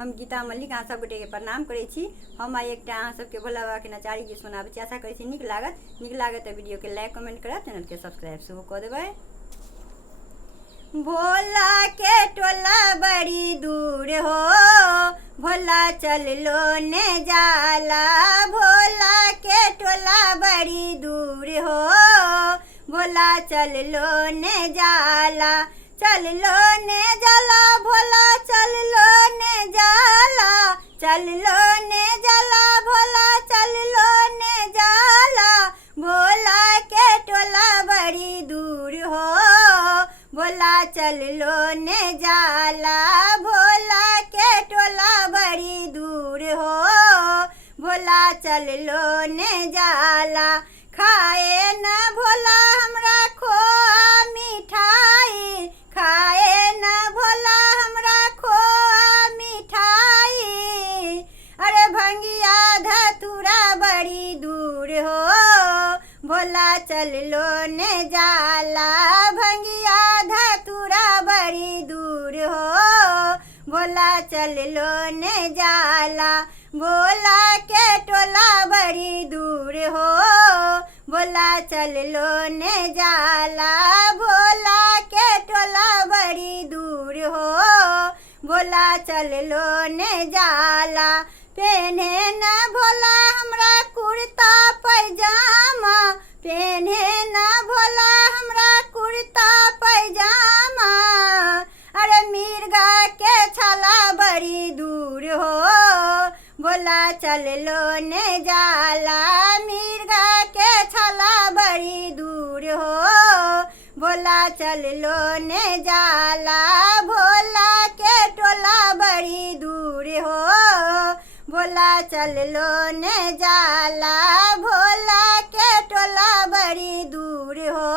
हम गीता मल्लिक अहाँ सब गोटे के प्रणाम करे छी। हम आई एक अहाँ सबके भोला बाबा के नचारी गीत सुनाबे छी। आशा करे छी नीक लागत तो वीडियो के लाइक कमेंट करब, चैनल के सब्सक्राइब सेहो कऽ देबै। भोला के टोला बड़ी दूर हो, भोला चल लो ने जाला। भोला के टोला बड़ी दूर हो, भोला चल लो ने जाला। चल लो ने जाला भोला चल लो ने जाला। चल लो ने जाला भोला चल लो ने जाला। भोला के टोला बड़ी दूर हो, भोला चल लो ने जाला। भोला के टोला बड़ी दूर हो, भोला चल लो ने जाला। खाए न भोला हमरा खोआ मिठाई, खाए न भोला हमरा खोआ मिठाई। अरे भंगिया धतूरा बड़ी दूर हो, भोला चल लो ने जाला। भंगिया धतूरा बड़ी दूर हो, भोला चल लो ने जाला। भोला के टोला बड़ी दूर हो, भोला चल लो ने जाला। भोला के टोला बड़ी दूर हो, भोला चल लो ने जाला। पेन्हे न भोला हमरा कुर्ता पैजामा, पेन्हे न भोला हमरा कुर्ता पैजामा। अरे मिर्गा के छाला बड़ी दूर हो, भोला चल लो ने जाला। मिर्गा के छाला बड़ी दूर हो, भोला चल लो ने जाला। भोला के टोला बड़ी दूर हो, भोला चल लो ने जाला। भोला के टोला बड़ी दूर हो,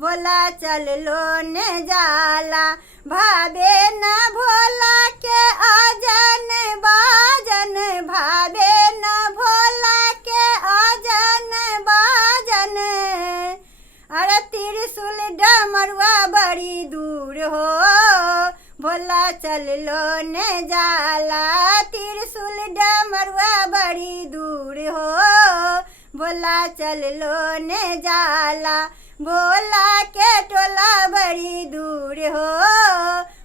भोला चल लो ने जाला। भावे न भोला के आजन बाजन, भावे न भोला के आजन बाजन। अरे त्रिशूल डमरुआ बड़ी दूर हो, भोला चल लो ने जाला। त्रिशूल डमरुआ बड़ी दूर हो, भोला चल लो ने जाला। भोला के टोला बड़ी दूर हो,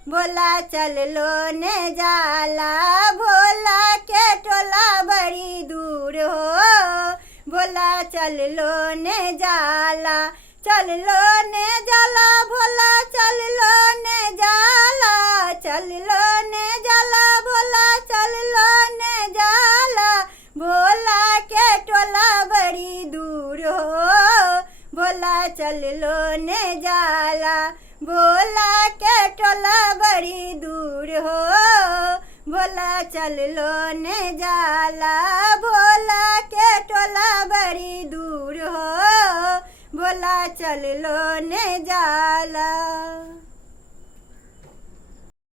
भोला चल लो ने जाला। भोला के टोला बड़ी दूर हो, भोला चल लो ने जाला। चल लो ने जाला भोला चल लो ने जाला। चल लो ने जाला भोला चल लो ने जाला। भोला के टोला बड़ी दूर हो, भोला चल लो ने जाला। भोला के टोला बड़ी दूर हो, भोला चल लो ने जाला। भोला के टोला बड़ी दूर हो, भोला चल लो ने जाला।